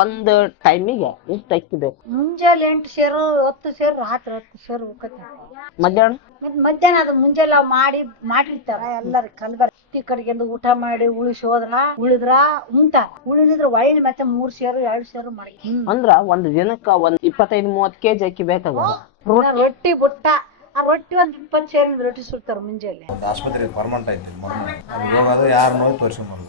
ಒಂದ್ ಟೈಮಿಗೆ ಎಷ್ಟು ಅಕ್ಕಿ ಬೇಕು? ಮುಂಜಾನೆ 8 ಸೇರು 10 ಸೇರು ರಾತ್ರಿ 10 ಸೇರು ಹೋಗತ್ತೆ. ಮಧ್ಯಾಹ್ನ ಮಧ್ಯಾಹ್ನ ಅದು ಮುಂಜಾನೆ ಮಾಡಿರ್ತಾರ ಎಲ್ಲಾರು ಕಲ್ಬರ್ತಿ ಕಡೆಗೆಂದು ಊಟ ಮಾಡಿ ಉಳಿದ್ರ ಉಂಟಾರ. ಉಳಿದಿದ್ರ ಒಳ್ಳೆ ಮತ್ತೆ 3 ಸೇರು 2 ಸೇರು ಮಾಡಿ. ಅಂದ್ರ ಒಂದ್ ದಿನಕ್ಕ 25-30 ಕೆಜಿ ಅಕ್ಕಿ ಬೇಕಾಗಲ್ಲ. ರೊಟ್ಟಿ ಬುಟ್ಟ ಆ ರೊಟ್ಟಿ 20 ಸೇರಿನ ರೊಟ್ಟಿ ಸುಡ್ತಾರ ಮುಂಜಾನೆ. ಆಸ್ಪತ್ರೆ ಪರ್ಮನೆಂಟ್ ಐತಿ ಹೋಗೋದು ಯಾರು ನೋಡಿ ತೋರಿಸ್ಕೊಂಬರ್ದು.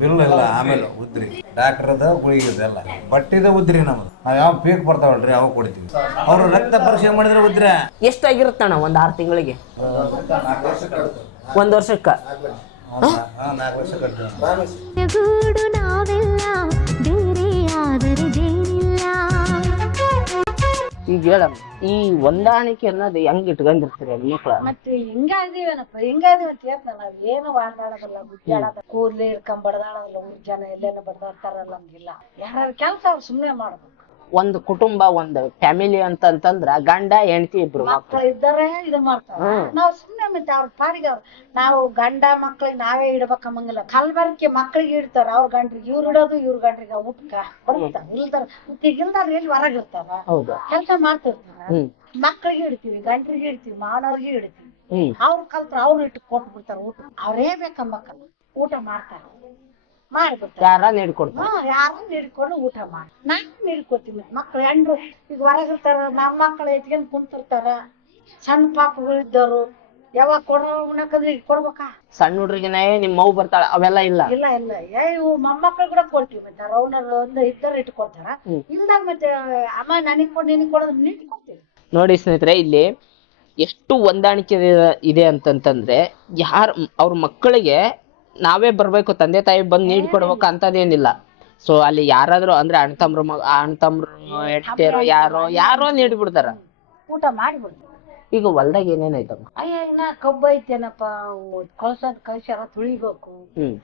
ಬಿಲ್ ಇಲ್ಲ, ಆಮೇಲೆ ಉದ್ರಿ ಡಾಕ್ಟರ್ದ ಗುಳಿಗೆ ಎಲ್ಲ ಬಟ್ಟಿದ ಉದ್ರಿ ನಮ್ದು. ನಾವ್ ಯಾವ ಪೀಕ್ ಬರ್ತಾವಲ್ರಿ ಅವಾಗ ಕೊಡ್ತೀವಿ. ಅವ್ರು ರಕ್ತ ಪರೀಕ್ಷೆ ಮಾಡಿದ್ರೆ ಉದ್ರ ಎಷ್ಟಾಗಿರುತ್ತಣ್ಣ ಒಂದ್ 6 ತಿಂಗಳಿಗೆ? 1 ವರ್ಷಕ್ಕ 4 ವರ್ಷ ಕಟ್ತೀವಿ. ಈಗ ಹೇಳ, ಈ ಹೊಂದಾಣಿಕೆ ಅನ್ನೋದು ಹೆಂಗ್ ಇಟ್ಕೊಂಡಿರ್ತೀರಿ ಹೆಣ್ಮಕ್ಳ? ಮತ್ತೆ ಹಿಂಗಾದಿವಿ ಅಂತ ಹೇಳ್ತಾನ. ಏನು ವಾಡಾಡೋದಲ್ಲ, ಗುಡ್ಡಾಡೋದ, ಕೂದ್ಲಿ ಹಿಡ್ಕೊಂಡ್ ಬಡದಾಡೋದಲ್ಲ. ಜನ ಎಲ್ಲೇನ ಬಡದಾಡ್ತಾರಲ್ಲ ಹಂಗಿಲ್ಲ. ಯಾರ ಕೆಲ್ಸ ಅವ್ರು ಸುಮ್ನೆ ಮಾಡ್ಬೇಕು. ಒಂದು ಕುಟುಂಬ, ಒಂದು ಫ್ಯಾಮಿಲಿ ಅಂತಂದ್ರ ಗಂಡ ಹೆಂಡತಿ ಇಬ್ರು ಮಕ್ಳು ಇದ್ದಾರೆ ಇದು ಮಾಡ್ತಾರ. ನಾವ್ ಸುಮ್ನೆ ಮತ್ತೆ ಅವ್ರ ಪಾಡಿಗೆ ನಾವು ಗಂಡ ಮಕ್ಳಿಗೆ ನಾವೇ ಇಡ್ಬೇಕಂಬಂಗಿಲ್ಲ. ಕಲ್ಬರ್ಕೆ ಮಕ್ಳಿಗೆ ಇಡ್ತಾರ, ಅವ್ರ ಗಂಡ್ರಿಗೆ ಇವ್ರು ಇಡೋದು, ಇವ್ರ ಗಂಡ್ರಿಗೆ ಊಟಕ್ಕ ಬರ್ತಾರ. ಇಲ್ದಾರ ಇಲ್ದಾರ ಎಲ್ಲಿ ಹೊರಗಿರ್ತಾರ, ಕೆಲ್ಸ ಮಾಡ್ತಿರ್ತಾರ. ಮಕ್ಳಿಗೆ ಇಡ್ತೀವಿ, ಗಂಡ್ರಿಗೆ ಇಡ್ತೀವಿ, ಮಾವನವ್ರಿಗೆ ಇಡ್ತೀವಿ. ಅವ್ರು ಕಲ್ತ್ರ ಅವ್ರು ಇಟ್ಟು ಕೊಟ್ಟು ಬಿಡ್ತಾರ ಊಟ. ಅವ್ರೇ ಬೇಕಂಬಕ್ಕಲ್ಲ, ಊಟ ಮಾಡ್ತಾರ, ಮಾಡಿಬಿಡ್ತಾರ. ಯಾರ ನೀಡ್ಕೊಡ್ತಾರ, ಯಾರು ನೀಡ್ಕೊಂಡು ಊಟ ಮಾಡಿ ನಾವ್ ನೀಡ್ಕೊತೀವಿ. ಮಕ್ಳು ಹೆಂಡ್ರು ಈಗ ಹೊರಗಿರ್ತಾರ, ನಮ್ಮ ಮಕ್ಳು ಎತ್ಕೊಂಡ್ ಕುಂತಿರ್ತಾರ. ಸಣ್ಣ ಪಾಪಗಳು ಇದ್ದವ್ರು ಯಾವಾಗ ಉಣ್ಣಕಂದ್ರೆ ಈಗ ಕೊಡ್ಬೇಕಾ? ಸಣ್ಣ ಹುಡ್ರಿಗೆನೇ ನಿಮ್ ಮಗು ಬರ್ತಾಳ, ಅವೆಲ್ಲ ಇಲ್ಲ. ಇಲ್ಲ ಇವು ಮೊಮ್ಮಕ್ಳು ಕೂಡ ಕೊಡ್ತೀವಿ. ಮತ್ತೆ ರೌನರ್ ಒಂದು ಇದ್ದಾರೆ ಇಟ್ಕೊಡ್ತಾರ. ಇಲ್ದಾಗ ಮತ್ತೆ ಅಮ್ಮ ನನಗ್ ಕೊಡ್ ನಿನಗ್ ಕೊಡೋದು ನೀಡ್ಕೊಡ್ತೀವಿ. ನೋಡಿ ಸ್ನೇಹಿತರೆ, ಇಲ್ಲಿ ಎಷ್ಟು ಹೊಂದಾಣಿಕೆ ಇದೆ ಅಂತಂತಂದ್ರೆ, ಅವ್ರ ಮಕ್ಕಳಿಗೆ ನಾವೇ ಬರ್ಬೇಕು, ತಂದೆ ತಾಯಿ ಬಂದು ನೀಡ್ಕೊಡ್ಬೇಕು ಅಂತದೇನಿಲ್ಲ. ಸೊ ಅಲ್ಲಿ ಯಾರಾದ್ರೂ ಅಂದ್ರೆ ಅಣ್ಣ ತಮ್ರು ಹೆಂಡತಿಯರು ಯಾರೋ ನೀಡ್ಬಿಡ್ತಾರ, ಊಟ ಮಾಡಿಬಿಡ್ತಾರ. ಈಗ ಹೊಲ್ದಾಗ ಏನೇನೈತಮ್ಮ? ಇನ್ನ ಕಬ್ಬ ಐತೇನಪ್ಪ, ಕಳ್ಸ್ಯಾರ ತುಳಿಬೇಕು.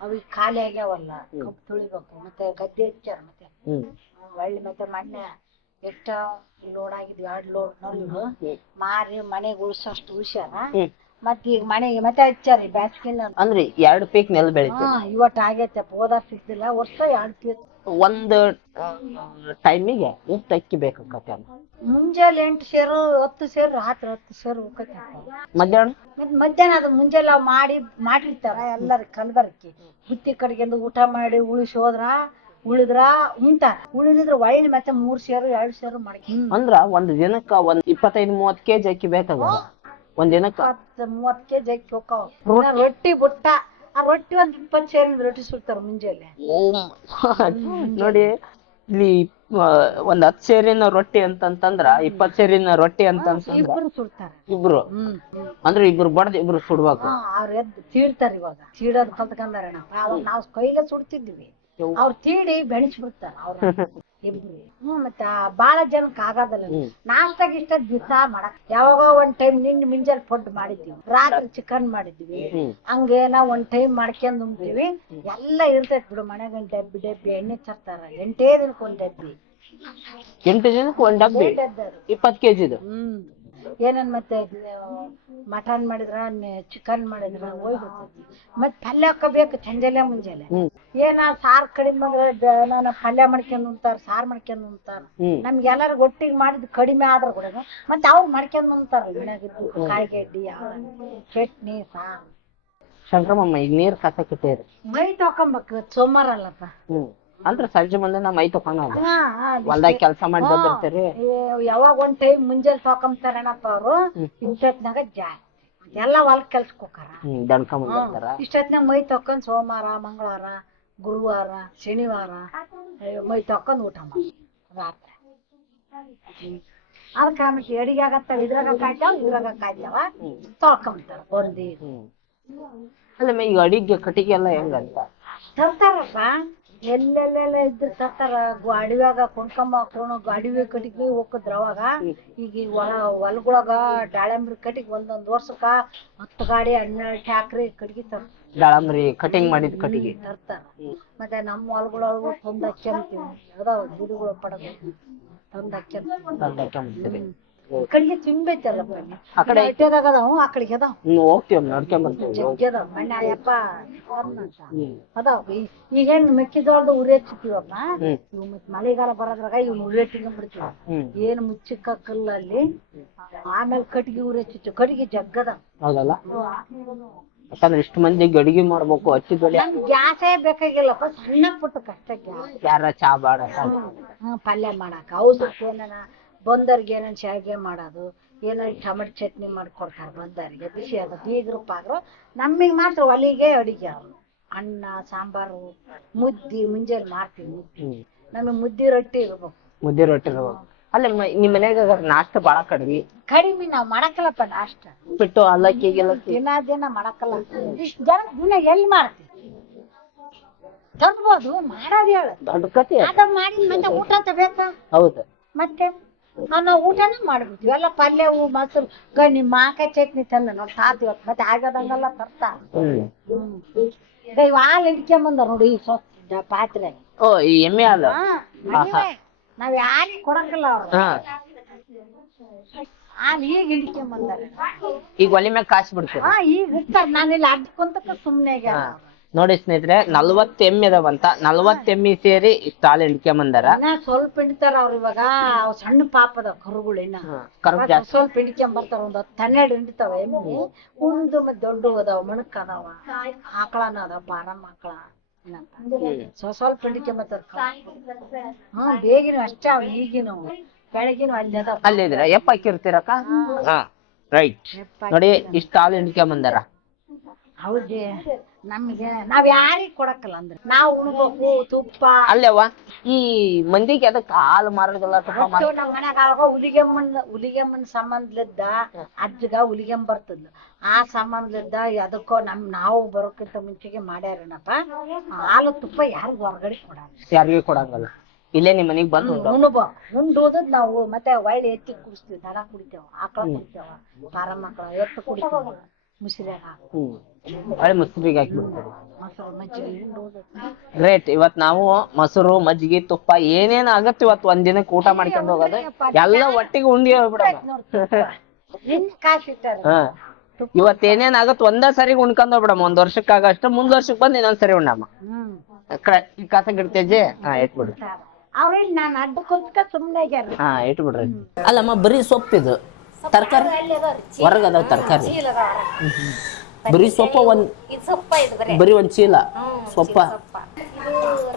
ಅವಿಗೆ ಖಾಲಿ ಆಗ್ಯಾವಲ್ಲ, ಕಬ್ಬು ತುಳಿಬೇಕು. ಮತ್ತೆ ಗದ್ದೆ ಹಚ್ಚಾರ. ಮತ್ತೆ ಒಳ್ಳೆ ಮತ್ತೆ ಮೊನ್ನೆ ಎಷ್ಟ ಲೋಡ್ ಆಗಿದ್ವಿ, 2 ಲೋಡ್ ನಲ್ಲು ಮಾರಿ ಮನೆಗೆ ಉಳ್ಸಷ್ಟು ಉಳ್ಸ್ಯಾರ. ಮತ್ತ ಈಗ ಮನೆಗೆ ಮತ್ತೆ ಹಚ್ಚಾರಿ ಬ್ಯಾಸ್ಗಿಲ್ಲ ಅಂದ್ರೆ 2 ಪೀಕ್ ನೆಲ್ ಬೆಳಿತೀವಿ. ಇವತ್ತು ಆಗೈತೆ, ಹೋದ ಸಿಕ್ತಿಲ್ಲ, ವರ್ಷ 2 ಪೀಕ್. ಒಂದು ಟೈಮಿಗೆ ಎಷ್ಟು ಅಕ್ಕಿ ಬೇಕಾಗತ್ತೆ? ಮುಂಜಾನೆ 8 ಸೇರು 10 ಸೇರು ರಾತ್ರಿ 10 ಸೇರು ಹೋಗತ್ತೆ. ಮಧ್ಯಾಹ್ನ ಅದು ಮುಂಜಾನೆ ಮಾಡಿರ್ತಾರ ಎಲ್ಲಾರು ಕಲ್ಬರ್ಕಿ ಬುತ್ತಿ ಕಡೆಗೆಂದು ಊಟ ಮಾಡಿ ಉಳಿದ್ರ ಉಂಟಾರ. ಉಳಿದಿದ್ರ ಒಳ್ಳೆ ಮತ್ತೆ 3 ಸೇರು 2 ಸೇರು ಮಾಡಿ. ಅಂದ್ರ ಒಂದ್ ದಿನಕ್ಕ 25-30 ಕೆಜಿ ಅಕ್ಕಿ ಬೇಕಾಗಲ್ಲ. ಒಂದ್ ದಿನಕ್ಕ 20-30 ಕೆಜಿ ಅಕ್ಕಿ ಹೋಗ್ತಾವ. ರೊಟ್ಟಿ ಬುಟ್ಟ ಆ ರೊಟ್ಟಿ 20 ಸೇರಿನ ರೊಟ್ಟಿ ಸುಡ್ತಾರ ಮುಂಜಾನೆ. ನೋಡಿ, ಇಲ್ಲಿ 10 ಸೇರಿನ ರೊಟ್ಟಿ ಅಂತಂದ್ರ 20 ಸೇರಿನ ರೊಟ್ಟಿ ಅಂತಂದ್ರ ಇಬ್ರು ಸುಡ್ತಾರ. ಇಬ್ರು ಅಂದ್ರೆ ಇಬ್ರು ಬಡ್ದು ಇಬ್ರು ಸುಡ್ಬೇಕು. ಅವ್ರ ಎದ್ದು ತೀಡ್ತಾರ. ಇವಾಗ ತೀಡೋದ್ ಕಲ್ತ್ಕೊಂಡಾರ. ನಾವ್ ಕೈಲೇ ಸುಡ್ತಿದ್ವಿ, ಅವ್ರ ತೀಡಿ ಬೆಳೆಸ್ಬಿಡ್ತಾರ ಅವ್ರ ಇಬ್ರು. ಮತ್ತ ಬಾಳ ಜನಕ್ ಆಗೋದಲ್ಲ. ನಾಷ್ಟಾಗ ಇಷ್ಟ ದಿವಸ ಮಾಡಕ್ ಯಾವಾಗ ಒಂದ್ ಟೈಮ್ ಮುಂಜಾನೆ ಫುಡ್ ಮಾಡಿದ್ವಿ, ರಾತ್ರಿ ಚಿಕನ್ ಮಾಡಿದ್ವಿ. ಹಂಗೇನ ಒಂದ್ ಟೈಮ್ ಮಾಡ್ಕೊಂಡ್ ಉಣ್ತೀವಿ. ಎಲ್ಲಾ ಇರ್ತೈತಿ ಬಿಡು ಮನೆಗ. ಡಬ್ಬಿ ಎಣ್ಣೆ ತರ್ತಾರ. 8 ದಿನಕ್ಕೆ ಒಂದ್ ಡಬ್ಬಿ. 8 ದಿನಕ್ಕೆ ಒಂದ್ ಡಬ್ಬಿ 20 ಕೆಜಿದು. ಏನೇನ್ ಮತ್ತೆ ಮಟನ್ ಮಾಡಿದ್ರ ಚಿಕನ್ ಮಾಡಿದ್ರ ಹೋಗ್ಬಿಡ್ತೈತಿ. ಮತ್ ಪಲ್ಯ ಹಾಕಬೇಕು ಚಂಜಲೆ ಮುಂಜಾನೆ. ಏನ ಸಾರ್ ಕಡಿಮೆ ಅಂದ್ರೆ ನಾನು ಪಲ್ಯ ಮಾಡ್ಕೊಂಡ್ ಉಂತಾರ, ಸಾರ್ ಮಾಡ್ಕೊಂಡ್ ಉಂತಾರ. ನಮ್ಗೆ ಎಲ್ಲಾರು ಒಟ್ಟಿಗೆ ಮಾಡಿದ್ ಕಡಿಮೆ ಆದ್ರ ಕೂಡ ಮತ್ತೆ ಅವ್ರು ಮಾಡ್ಕೊಂಡ್ ಉಂತಾರ. ಮನ್ಯಾಗಿದ್ದು ಕಾಯಿಗೆಡ್ಡಿ ಚಟ್ನಿ ಸಾರ್. ಶಂಕರಮ್ಮ, ಈಗ ನೀರ್ ಕಾಸಕ್ಕಿಟ್ಟೇರಿ ಮೈ ತೊಕೊಂಬೇಕು. ಸೋಮವಾರ ಅಲ್ಲಪ್ಪ, ಅಂದ್ರ ಸಂಜೆ ಮುಂದೆ ನಾ ಮೈ ತೊಕೊಂಡ ಹೊಲ್ದಾಗ ಕೆಲ್ಸ ಮಾಡಿ ಬಂದಿರ್ತೀರಿ. ಯಾವಾಗ ಒಂದ್ ಟೈಮ್ ಮುಂಜಾನೆ ತೊಕೊಂತಾರೇನಪ್ಪ ಅವ್ರು. ಇಷ್ಟೊತ್ನಾಗ ಜಾಸ್ತಿ ಎಲ್ಲಾ ಹೊಲಕ್ ಕೆಲ್ಸಕ್ ಹೋಗಾರ, ದಣ್ಕೊಂಡ್ಬಂದಿರ್ತಾರ. ಇಷ್ಟೊತ್ನಾಗ ಮೈ ತೊಕೊಂಡ್ ಸೋಮವಾರ, ಮಂಗಳವಾರ, ಗುರುವಾರ, ಶನಿವಾರ ಮೈ ತೊಕೊಂಡ್ ಊಟ ಮಾಡಿ ರಾತ್ರಿ. ಅದಕ್ಕ ಮತ್ತೆ ಎಡಿಗೆ ಆಗತ್ತಾವ, ಇದ್ರಾಗ ಕಾಯ್ತಾವ ತೊಳ್ಕೊಂತಾರ ಬಂದಿ. ಅಲ್ಲ ಈಗ ಅಡಿಗೆ ಕಟ್ಟಿಗೆ ಎಲ್ಲ ಹೆಂಗಂತ ತರ್ತಾರಪ್ಪ. ಎಲ್ಲೆಲ್ಲೆಲ್ಲ ಇದ್ರ ತರ್ತಾರ. ಅಡವ್ಯಾಗ ಅಡವಿ ಕಟ್ಟಿಗೆ ಹೋಗದ್ರ ಅವಾಗ. ಈಗ ಹೊಲಗೊಳಗ ದಾಳಂಬ್ರಿ ಕಟ್ಟಿಗೆ ಒಂದೊಂದ್ ವರ್ಷಕ್ಕ 10 ಗಾಡಿ 12 ಟ್ಯಾಕ್ರಿ ಕಟ್ಟಿಗೆ ತರ್ತಾರ. ದಾಳಂಬ್ರಿ ಕಟಿಂಗ್ ಮಾಡಿದ ಕಟ್ಟಿಗೆ ತರ್ತಾರ. ಮತ್ತೆ ನಮ್ಮ ಹೊಲಗೊಳಗ ತಂದ್ ಹಚ್ಚಂತೀವಿ. ಯಾವ್ದಾವ ಗಿಡಗಳು ಪಡಗ ತಂದ್ ಹಚ್ಚಂತೀವಿ. ಕಡೆಗೆ ತುಂಬೈತಲ್ಲಪ್ಪ ಆ ಕಡೆ ಹೊಟ್ಟೆದಾಗ ಅದಾವ ಆ ಕಡೆಗೆ ಅದಾವ ಹೋಗ್ತೀವಿ ನಡ್ಕೊಂಡ್ ಬರ್ತೀವಿ. ಜಗ್ಗಿ ಅದಾವ ಮಣ್ಣ ಯಪ್ಪ ಅದಾವ ಈಗೇನ್ ಮೆಕ್ಕೆಜೋಳದ ಉರಿ ಹಚ್ಚಿತೀವಪ್ಪ ಇವ್ ಮತ್ ಮಳೆಗಾಲ ಬರೋದ್ರಾಗ ಇವ್ ಉರಿ ಹಚ್ಚಿಕೊಂಡ್ಬಿಡ್ತೀವಿ ಏನ್ ಮುಚ್ಚಿಕ್ಕಲ್ಲ ಅಲ್ಲಿ ಆಮೇಲೆ ಕಟ್ಟಿಗೆ ಉರಿ ಹಚ್ಚಿತ್ತು ಕಟ್ಟಿಗೆ ಜಗ್ಗದ ಹೌದಲ್ಲ, ಯಾಕಂದ್ರೆ ಇಷ್ಟು ಮಂದಿ ಗಡಿಗೆ ಮಾಡ್ಬೇಕು ಹಚ್ಚಿದಲ್ಲಿ ಗ್ಯಾಸೇ ಬೇಕಾಗಿಲ್ಲಪ್ಪ ಸಣ್ಣ ಪುಟ್ಟ ಕಷ್ಟ ಗ್ಯಾಸ್ ಯಾರ ಚಾ ಬಾಡ ಪಲ್ಯ ಮಾಡಾಕ ಔಷಧಿ ಏನಾನ ಬಂದರ್ಗೆ ಏನೇನ್ ಶಾವಿಗೆ ಮಾಡೋದು ಏನಾರ ಟೊಮೆಟೊ ಚಟ್ನಿ ಮಾಡ್ಕೊಡ್ತಾರ ಬಂದರಿಗೆ ಬಿಸಿ ಅದು ಬೀಗರು ಪಾಗ್ರು ನಮಗ್ ಮಾತ್ರ ಒಲಿಗೆ ಅಡಿಗೆ ಅವ್ರು ಅನ್ನ ಸಾಂಬಾರು ಮುದ್ದಿ ಮುಂಜಾನೆ ಮಾಡ್ತೀವಿ ಮುದ್ದಿ ನಮಗ್ ಮುದ್ದಿ ರೊಟ್ಟಿ ಇರ್ಬೇಕು ಮುದ್ದೆ ರೊಟ್ಟಿ ಅಲ್ಲ ನಿಮ್ ಮನ್ಯಾಗ ನಾಷ್ಟ ಬಾಳ ಕಡಿಮೆ ನಾವ್ ಮಾಡಕ್ಕಲ್ಲಪ್ಪ ನಾಷ್ಟ ಬಿಟ್ಟು ಅವಲಕ್ಕಿ ಗಿಲಕ್ಕಿ ದಿನ ಮಾಡಕ್ಕಲ್ಲ ಇಷ್ಟ ಜನ ದಿನ ಎಲ್ಲಿ ಮಾಡ್ತೀವಿ ತರ್ಬೋದು ಮಾಡೋದು ಹೇಳು ದೊಡ್ಡ ಕತೆ ಅದ ಮಾಡಿ ಮತ್ತೆ ಊಟ ಅಂತ ಬೇಕಾ ಹೌದು ಮತ್ತೆ ನಾವು ಊಟನ ಮಾಡ್ಬಿಡ್ತೀವಿ ಎಲ್ಲ ಪಲ್ಯವು ಮೊಸರು ನಿಮ್ಮ ಮಾಕಾಯಿ ಚಟ್ನಿ ತಂದ ನೋಡಿ ಸಾತ್ ಇವತ್ತು ಮತ್ತೆ ಆಗದಂಗೆಲ್ಲ ತರ್ತಾ ಇವ್ ಹಾಲು ಹಿಡ್ಕೊಂಬಂದ ನೋಡಿ ಈ ಸ್ವಚ್ಛ ಪಾತ್ರೆ ಓ ಈ ಎಮ್ಮೆ ಹಾಲು ನಾವ್ ಯಾರಿಗ್ ಕೊಡಂಗಿಲ್ಲ ಅವ್ರು ಹಾಲು ಈಗ ಹಿಡ್ಕೊಂಬಂದಾರೆ ಈಗ ಒಲಿ ಮ್ಯಾಗ ಕಾಸಿ ಬಿಡ್ತೀವಿ ಈಗ ಇರ್ತಾರ ನಾನಿಲ್ಲಿ ಅಡ್ಕೊಂತಕ್ಕ ಸುಮ್ನೆ ನೋಡಿ ಸ್ನೇಹಿತರೆ 40 ಎಮ್ಮೆ ಅದಾವಂತ 40 ಎಮ್ಮೆ ಸೇರಿ ಇಷ್ಟ ಹಾಲು ಹಿಡ್ಕೊಂಬಂದಾರ ಸ್ವಲ್ಪ ಹಿಡಿತಾರ ಅವ್ರ ಇವಾಗ ಅವ್ ಸಣ್ಣ ಪಾಪದ ಕರುಗಳು ಇನ್ನ ಸ್ವಲ್ಪ ಹಿಡ್ಕೊಂಬರ್ತಾರ ಒಂದ್ 12 ಹಿಡಿತಾವ ಎಮ್ಮೆ ಉಳ್ದು ಮತ್ತೆ ದೊಡ್ಡ ಅದಾವ ಮಣಕ್ ಅದಾವ ಆಕಳನ ಅದಾವ ಪಾರಮ್ಮ ಆಕಳ ಸ್ವಲ್ಪ ಹಿಡ್ಕೊಂಬರ್ತಾರ ಬೇಗಿನ ಅಷ್ಟೇ ಅವ್ ಈಗಿನ ಬೆಳಗಿನ ಅಲ್ಲಿ ಅದಾವ ಅಲ್ಲಿದ್ರ ಎಪ್ಪ ಹಾಕಿರ್ತೀರಕ್ಕ ರೈಟ್ ನೋಡಿ ಇಷ್ಟ ಹಾಲು ಹಿಡ್ಕೊಂಬಂದಾರ ಹೌದೇ ನಮ್ಗೆ ನಾವ್ ಯಾರಿಗ್ ಕೊಡಕ್ಕಲ್ಲ ಅಂದ್ರೆ ನಾವ್ ಉಣ್ಬೇಕು ತುಪ್ಪ ಅಲ್ಲವ್ವ ಈ ಮಂದಿಗೆ ಅದಕ್ಕೆ ಹಾಲು ಮಾರೋದಿಲ್ಲ ನಮ್ ಮನ್ಯಾಗ ಹುಲಿಗೆಮ್ಮನ್ ಸಂಬಂಧಲಿದ್ದ ಅಜ್ಜಗ ಹುಲಿಗೆಮ್ಮ ಬರ್ತದ್ಲ ಆ ಸಂಬಂಧಲಿದ್ದ ಅದಕ್ಕೋ ನಾವು ಬರೋಕ್ಕಿಂತ ಮುಂಚೆಗೆ ಮಾಡ್ಯಾರನಪ್ಪ ಹಾಲು ತುಪ್ಪ ಯಾರಿಗ ಹೊರಗಡೆ ಕೊಡಲ್ಲ ಯಾರಿಗೂ ಕೊಡಂಗಲ್ಲ ಇಲ್ಲೇ ನಿಮ್ ಮನಿಗ್ ಬಂದು ಉಂಡೋದದ್ ನಾವು ಮತ್ತೆ ಒಳ್ಳೆ ಎತ್ತಿ ಕುಡಿಸ್ತೀವಿ ದನ ಕುಡಿತೇವ ಆಕಳ ಕುಡಿತೇವ ಪಾರಮ್ಮ ಆಕಳ ಎತ್ತು ಕುಡಿತೇವ ಮುಸಿರಾಗ ಒಳ್ಳೆ ಮೊಸರಿಗೆ ಹಾಕ್ಬಿಡ್ತೀವಿ ಮೊಸರು ಮಜ್ಜಿಗೆ ಗ್ರೇಟ್ ಇವತ್ ನಾವು ಮೊಸರು ಮಜ್ಜಿಗೆ ತುಪ್ಪ ಏನೇನ್ ಆಗತ್ತೆ ಇವತ್ತು ಒಂದ್ ದಿನಕ್ಕೆ ಊಟ ಮಾಡ್ಕೊಂಡು ಹೋಗೋದು ಎಲ್ಲ ಒಟ್ಟಿಗೆ ಉಂಡಿ ಹೋಗ್ಬಿಡಮ್ಮ ಇವತ್ ಏನೇನ್ ಆಗತ್ ಒಂದ ಸರಿ ಉಣ್ಕೊಂಡ್ ಹೋಗ್ಬಿಡಮ್ಮ ಒಂದ್ ವರ್ಷಕ್ಕಾಗಷ್ಟ ಮುಂದ್ ವರ್ಷಕ್ ಬಂದ್ ಇನ್ನೊಂದ್ ಸರಿ ಉಣ್ಣಮ್ಮ ಕಸ ಗಿಡ್ತೇಜಿ ಇಟ್ಬಿಡ್ರಿ ಅವ್ರಲ್ಲಿ ನಾನು ಅಡ್ಡಕ್ಕೋಸ್ಕ ಸುಮ್ಮನೆ ಇಟ್ಬಿಡ್ರಿ ಅಲ್ಲಮ್ಮ ಬರೀ ಸೊಪ್ಪಿದು ತರಕಾರಿ ಹೊರಗದಾವ ತರಕಾರಿ ಬರೀ ಸೊಪ್ಪ ಬರೀ ಒಂದ್ ಚೀಲ ಸೊಪ್ಪ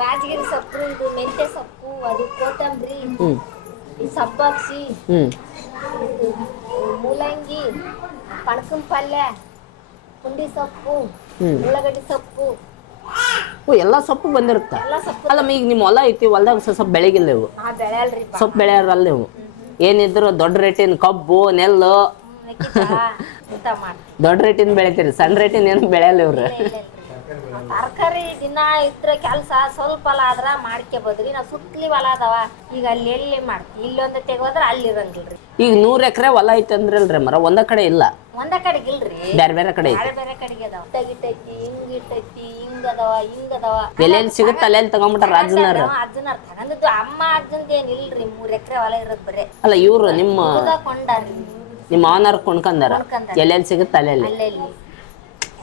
ರಾಜಗಿರಿ ಸೊಪ್ಪು ಇದು ಮೆಂತ್ಯ ಸೊಪ್ಪು ಅದು ಕೊತ್ತಂಬರಿ ಸಬ್ಬಾಕ್ಸಿ ಮೂಲಂಗಿ ಪಣಕಂ ಪಲ್ಯ ಪುಂಡಿ ಸೊಪ್ಪು ಉಳ್ಳಾಗಡ್ಡಿ ಸೊಪ್ಪು ಎಲ್ಲಾ ಸೊಪ್ಪು ಬಂದಿರುತ್ತ ಅಲ್ಲಮ್ಮ ಈಗ ನಿಮ್ ಹೊಲ ಐತಿ ಹೊಲ್ದಾಗ ಸ್ವಲ್ಪ ಬೆಳೆಗಿಲ್ಲ ಇವು ಸೊಪ್ಪು ಬೆಳೆಯಾರಲ್ಲ ನೀವು ಏನಿದ್ರು ದೊಡ್ಡ ರೇಟಿನ ಕಬ್ಬು ನೆಲ್ಲು ದೊಡ್ಡ ರೇಟಿನ ಬೆಳಿತೀರಿ ಸಣ್ಣ ರೇಟಿನ ಏನು ಬೆಳೆಯಲ್ಲ ಇವ್ರು ತರಕಾರಿ ದಿನ ಇದ್ರ ಕೆಲ್ಸ ಸ್ವಲ್ಪ ಹೊಲ ಆದ್ರ ಮಾಡ್ಕೋಬೋದ್ರಿ ನಾವ್ ಸುತ್ತಲಿ ಹೊಲ ಅದಾವ ಈಗ ಅಲ್ಲಿ ಎಲ್ಲಿ ಮಾಡ್ತೀವಿ ಇಲ್ಲೊಂದ ತೆಗೋದ್ರ ಅಲ್ಲಿ ಇರಂಗಿಲ್ರಿ ಈಗ 100 ಎಕರೆ ಹೊಲ ಐತಿ ಅಂದ್ರಲ್ರಿ ಮರ ಒಂದ ಕಡೆ ಇಲ್ಲ ಒಂದ ಕಡೆಗೆ ಇಲ್ರಿ ಬೇರೆ ಬೇರೆ ಕಡೆ ಬೇರೆ ಬೇರೆ ಕಡೆಗೆ ಅದಾವ ಇಟ್ಟೈತಿ ಹಿಂಗ ಅದಾವ ಹಿಂಗ ಅದಾವ ಎಲ್ಲೆಲ್ಲಿ ಸಿಗುತ್ತ ಅಲ್ಲೆಲ್ಲಿ ತಗೊಂಡ್ಬಿಟ್ಟ ಅಜ್ಜನಾರ ತಗೊಂಡಿದ್ದು ಅಮ್ಮ ಅಜ್ಜಂದ ಏನ್ ಇಲ್ರಿ 3 ಎಕರೆ ಹೊಲ ಇರೋದ್ ಬರೇ ಅಲ್ಲ ಇವ್ರು ನಿಮ್ಮ ಕೊಂಡಾರ್ರಿ ನಿಮ್ಮ ಅವನಾರ ಕೊಂಡ್ಕಂದಾರ ಎಲ್ಲೆಲ್ಲಿ ಸಿಗುತ್ತ ಅಲ್ಲೆಲ್ಲಿ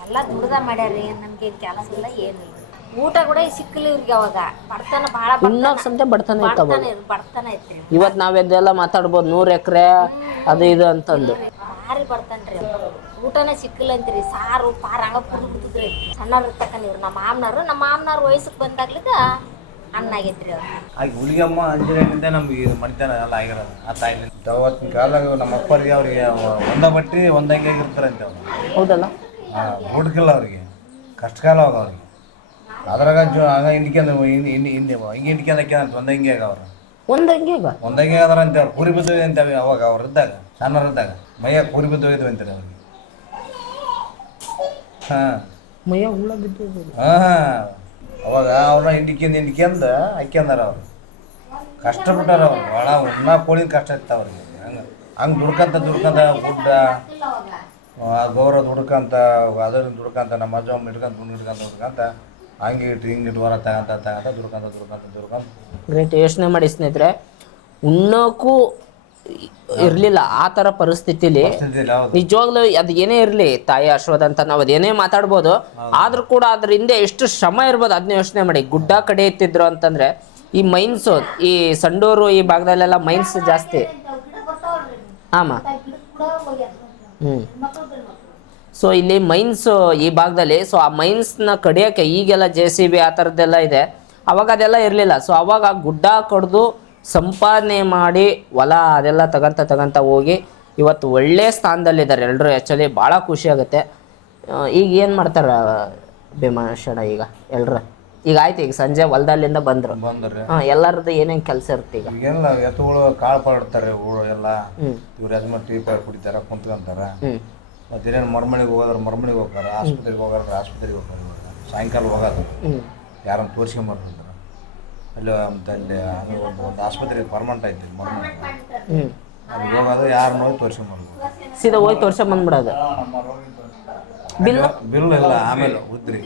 ಎಲ್ಲ ದುಡ್ದ ಮಾಡ್ಯಾರಿ ನಮ್ಗೆ ಕೆಲಸ ಇಲ್ಲ ಏನಿಲ್ಲ ಊಟ ಕೂಡ ಸಿಕ್ಕಲಿ ಇವ್ರಿಗೆ ಅವಾಗ ಬಡತನ ಬಹಳ ಬಡತನ ಐತ್ರಿ ಇವತ್ ನಾವೆಲ್ಲ ಮಾತಾಡ್ಬೋದು 100 ಎಕರೆ ಅದು ಇದು ಅಂತಂದು ಭಾರಿ ಬಡತನ್ರಿ ಊಟನೇ ಸಿಕ್ಕಿಲ್ಲ ಅಂತೀರಿ ಸಾರು ಪಾರ ಹಂಗ ಕುಡ್ಬಿಡ್ತಿದ್ರಿ ಸಣ್ಣವ್ರು ಇರ್ತಕ್ಕ ಇವ್ರು ನಮ್ಮ ಮಾಮನಾರು ವಯಸ್ಸಿಗೆ ಬಂದಾಗ್ಲಿದ್ದ ಅನ್ನ ಆಗೈತ್ರಿ ಆಗ ಹುಲಿಗಮ್ಮ ಅಂಜನೇಯಿಂದ ನಮ್ಗೆ ಮಣಿತನ ಎಲ್ಲ ಆಗಿರೋದು ಆ ತಾಯಿನ ಅವತ್ತಿನ ಕಾಲದಾಗ ನಮ್ಮ ಅಪ್ಪರಿಗೆ ಅವ್ರಿಗೆ ಒಂದ ಬಟ್ಟಿ ಒಂದಂಗೆ ಆಗಿರ್ತಾರಂತೆ ಅವ್ರು ಹೌದಲ್ಲ ಹುಡುಕಿಲ್ಲ ಅವ್ರಿಗೆ ಕಷ್ಟಕಾಲ ಅವಾಗ ಅವ್ರಿಗೆ ಅದ್ರಾಗ ಹಂಗ ಹಿಂಡ್ಕೊಂಡು ಹಿಂಗೆ ಹಿಂಡ್ಕೊಂಡಕ್ಕೆ ಅಂತ ಒಂದಂಗೆ ಆಗ ಅವ್ರು ಒಂದಂಗೆ ಅದಾರಂತೆ ಅವ್ರು ಕೂರಿ ಬಿದ್ದೋಗಿ ಅಂತೇಳಿ ಅವಾಗ ಅವ್ರು ಇದ್ದಾಗ ಸಣ್ಣವ್ರಿದ್ದಾಗ ಮೈಯಾಗ ಕೂರಿ ಬಿದ್ದೋಗಿದ್ವು ಅಂತಾರೆ ಅವ್ರಿಗೆ ಅವಾಗ ಅವ್ರನ್ನ ಹಿಂಡ್ಕೊಂಡ್ ಹಾಕ್ಯಂದಾರ ಅವ್ರು ಕಷ್ಟಪಟ್ಟಾರ ಅವ್ರು ಭಾಳ ಉಣ್ಣ ಕೋಳಿನ ಕಷ್ಟ ಇತ್ತು ಅವ್ರಿಗೆ ಹಂಗೆ ದುಡ್ಕಂತ ಗುಡ್ಡ ಗೌರವ ದುಡ್ಕಂತ ಅದನ್ನ ದುಡ್ಕಂತ ನಮ್ಮ ಅಜ್ಜ ಹಿಡ್ಕಂತ ಹಂಗಿಟ್ಟು ಹೊರ ತಗಂತ ದುಡ್ಕಂತ ಗ್ರೇಟ್ ಯೋಚನೆ ಮಾಡಿ ಸ್ನೇಹಿತರೆ ಉಣ್ಣೋಕ್ಕೂ ಇರ್ಲಿಲ್ಲ ಆ ತರ ಪರಿಸ್ಥಿತಿಲಿ. ನಿಜವಾಗ್ಲೂ ಅದು ಏನೇ ಇರ್ಲಿ, ತಾಯಿ ಆಶೀರ್ವಾದ ಅಂತ ನಾವು ಅದೇನೇ ಮಾತಾಡ್ಬೋದು, ಆದ್ರೂ ಕೂಡ ಅದ್ರ ಹಿಂದೆ ಎಷ್ಟು ಶ್ರಮ ಇರ್ಬೋದು ಅದನ್ನ ಯೋಚನೆ ಮಾಡಿ. ಗುಡ್ಡ ಕಡೆ ಎತ್ತಿದ್ರು ಅಂತಂದ್ರೆ ಈ ಮೈನ್ಸ್, ಈ ಸಂಡೂರು ಈ ಭಾಗದಲ್ಲೆಲ್ಲ ಮೈನ್ಸ್ ಜಾಸ್ತಿ. ಆಮ ಸೊ ಇಲ್ಲಿ ಮೈನ್ಸ್ ಈ ಭಾಗದಲ್ಲಿ, ಸೊ ಆ ಮೈನ್ಸ್ನ ಕಡಿಯೋಕ್ಕೆ ಈಗೆಲ್ಲ JCB ಆ ಥರದ್ದೆಲ್ಲ ಇದೆ, ಅವಾಗ ಅದೆಲ್ಲ ಇರಲಿಲ್ಲ. ಸೊ ಅವಾಗ ಗುಡ್ಡ ಕಡ್ದು ಸಂಪಾದನೆ ಮಾಡಿ ಹೊಲ ಅದೆಲ್ಲ ತಗೊಂತ ಹೋಗಿ ಇವತ್ತು ಒಳ್ಳೆ ಸ್ಥಾನದಲ್ಲಿದ್ದಾರೆ ಎಲ್ಲರೂ. ಆ್ಯಕ್ಚುಲಿ ಭಾಳ ಖುಷಿ ಆಗುತ್ತೆ. ಈಗ ಏನು ಮಾಡ್ತಾರೆ ಭೀಮಣ್ಣ ಈಗ ಎಲ್ಲರೂ? ಈಗ ಆಯ್ತು, ಈಗ ಸಂಜೆ ಹೊಲದಲ್ಲಿಂದ ಬಂದ್ರಿ ಎಲ್ಲರದ್ದು ಏನೇನು ಕೆಲಸ ಇರುತ್ತೆ ಈಗ? ಈಗೆಲ್ಲ ಎತ್ತುಗಳು ಕಾಳು ಪಾಡ್ತಾರೆ ಊರು ಎಲ್ಲ. ಇವ್ರು ಯಜಮಾನ್ ಟೀ ಪಾಯ್ ಕುಡಿತಾರ, ಕುಂತ್ಕೊಂತಾರ. ಮತ್ತೇನೇನು ಮರ್ಮಳಿಗೆ ಹೋಗೋದ್ರ ಮರ್ಮಳಿಗೆ ಹೋಗ್ತಾರೆ, ಆಸ್ಪತ್ರೆಗೆ ಹೋಗೋದ್ರೆ ಆಸ್ಪತ್ರೆಗೆ ಹೋಗ್ತಾರೆ. ಸಾಯಂಕಾಲ ಹೋಗೋದು ಯಾರನ್ನು ತೋರಿಸ್ಕೊಂಬರ್ತಿದ್ರು ಅಲ್ಲಿ. ಮತ್ತು ಅಲ್ಲಿ ಒಂದು ಆಸ್ಪತ್ರೆಗೆ ಪರ್ಮನೆಂಟ್ ಐತಿ ಮರ್ಮಳಿ, ಅಲ್ಲಿ ಹೋಗೋದು ಯಾರು ನೋಡಿ ತೋರಿಸ್ಕೊಂಬರ್ಬೋದು. ಸೀದಾ ಹೋಗಿ ತೋರ್ಸ್ಕೊಂಬಂದ್ಬಿಡೋದು. ಬಿಲ್ ಇಲ್ಲ ಆಮೇಲೆ ಉದ್ರಿ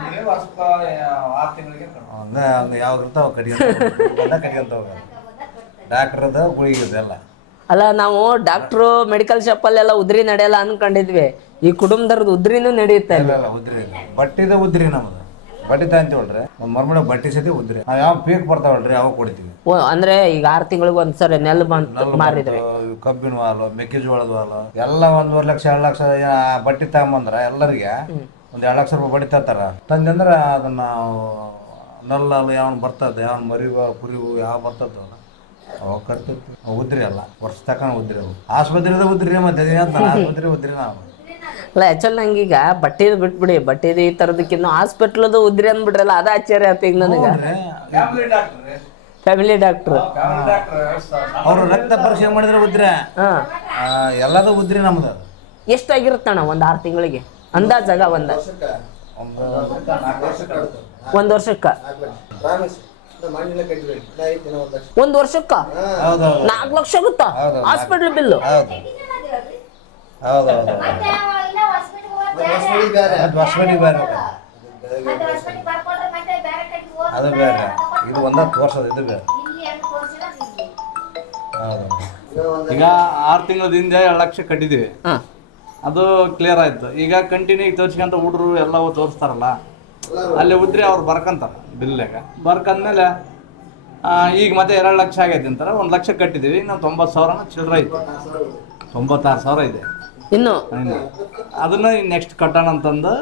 ಹಂಗೆ ಯಾವಾಗ ಇರ್ತಾವ ಕಡಿಯಂತ ಹೋಗೋದು. ಡಾಕ್ಟ್ರದ ಗುಳಿಗೆ ಇದೆಲ್ಲ. ಅಲ್ಲ, ನಾವು ಡಾಕ್ಟ್ರು ಮೆಡಿಕಲ್ ಶಾಪಲ್ಲೆಲ್ಲ ಉದ್ರಿ ನಡೆಯಲ್ಲ ಅನ್ಕೊಂಡಿದ್ವಿ, ಈ ಕುಟುಂಬದವ್ರದ್ದು ಉದ್ರಿನೂ ನಡೆಯುತ್ತೆ. ಇಲ್ಲ ಉದ್ರಿ ಇಲ್ಲ, ಬಟ್ಟಿದ ಉದ್ರಿ ನಮ್ದು. ಬಟ್ಟಿ ತಗೊಂತೀವಲ್ರಿ ನಮ್ಮ ಮರ್ಮಳ ಬಟ್ಟಿ ಸತಿ ಉದ್ರಿ. ನಾವು ಯಾವ ಪೀಕ್ ಬರ್ತಾವಲ್ರಿ ಅವಾಗ ಕೊಡ್ತೀವಿ. ಅಂದ್ರೆ ಈಗ 6 ತಿಂಗಳಿಗೆ ಒಂದ್ಸರಿ ನೆಲ್ ಮಾರಿದ್ರಿ. ಕಬ್ಬಿನ ಹಾಲು, ಮೆಕ್ಕೆಜೋಳದ ಹಾಲು ಎಲ್ಲ 1.5 ಲಕ್ಷ 2 ಲಕ್ಷ ಬಟ್ಟಿ ತಗೊಂಬಂದ್ರ ಎಲ್ಲರಿಗೆ ಒಂದು 2 ಲಕ್ಷ ರೂಪಾಯಿ ಬಟ್ಟಿ ತರ್ತಾರ. ತಂದಂದ್ರೆ ಅದನ್ನ ನಲ್ಲಾಲು ಯಾವನ್ ಬರ್ತದ, ಯಾವನ್ ಮರಿವ ಕುರಿವು ಯಾವ ಬರ್ತದ ಅವಾಗ ಕಟ್ತೈತಿ. ಉದ್ರಿ ಅಲ್ಲ, ವರ್ಷ ತಕೊಂಡ್ ಉದ್ರಿ. ಅವು ಆಸ್ಪತ್ರೆದ ಉದ್ರಿ, ಮತ್ತೆ ಆಸ್ಪತ್ರೆ ಉದ್ರಿ ನಾವು. ಅಲ್ಲ ಆ್ಯಕ್ಚುಲಿ ನಂಗೆ ಈಗ ಬಟ್ಟೆದು ಬಿಟ್ಬಿಡಿ, ಬಟ್ಟೆದು ಈ ಥರದಕ್ಕಿಂತ ಹಾಸ್ಪಿಟ್ಲದು ಉದ್ರಿ ಅಂದ್ಬಿಟ್ರಲ್ಲ, ಅದು ಆಶ್ಚರ್ಯ ಆಯ್ತು ಈಗ ನನಗೆ. ಫ್ಯಾಮಿಲಿ ಡಾಕ್ಟ್ರು ಅವರು ರಕ್ತ ಪರೀಕ್ಷೆ ಮಾಡಿದ್ರೆ ಉದ್ರಿ. ಎಲ್ಲದೂ ಉದ್ರಿ ನಮ್ದು. ಎಷ್ಟಾಗಿರುತ್ತಣ್ಣ ಒಂದು 6 ತಿಂಗಳಿಗೆ ಅಂದಾಜಾಗ? ಒಂದು ವರ್ಷಕ್ಕ 1 ವರ್ಷಕ್ಕ 4 ಲಕ್ಷ ಆಗುತ್ತಾ ಹಾಸ್ಪಿಟ್ಲ್ ಬಿಲ್ಲು? ಹೌದೌದು, ಅದು ಬೇರೆ. ಇದು ಒಂದ ತೋರ್ಸೋದು, ಇದು ಬೇರೆ. ಈಗ 6 ತಿಂಗಳದಿಂದ 2 ಲಕ್ಷ ಕಟ್ಟಿದೀವಿ, ಅದು ಕ್ಲಿಯರ್ ಆಯ್ತು. ಈಗ ಕಂಟಿನ್ಯೂ ತೋರ್ಸ್ಕೊಂತ ಹುಡ್ರು ಎಲ್ಲ ತೋರಿಸ್ತಾರಲ್ಲ, ಅಲ್ಲಿ ಉದ್ರಿ ಅವ್ರು ಬರ್ಕಂತಾರ ಬಿಲ್ಲಾಗ. ಬರ್ಕಂದ್ಮೇಲೆ ಈಗ ಮತ್ತೆ 2 ಲಕ್ಷ ಆಗೈತೆ ಅಂತಾರೆ. 1 ಲಕ್ಷ ಕಟ್ಟಿದೀವಿ, ನಾವು 90,000 ಚಿಲ್ಲರೆ ಐತೆ, 96,000 ಇದೆ ಇನ್ನು. ಅದನ್ನ ನೆಕ್ಸ್ಟ್ ಕಟ್ಟೋಣ ಅಂತಂದು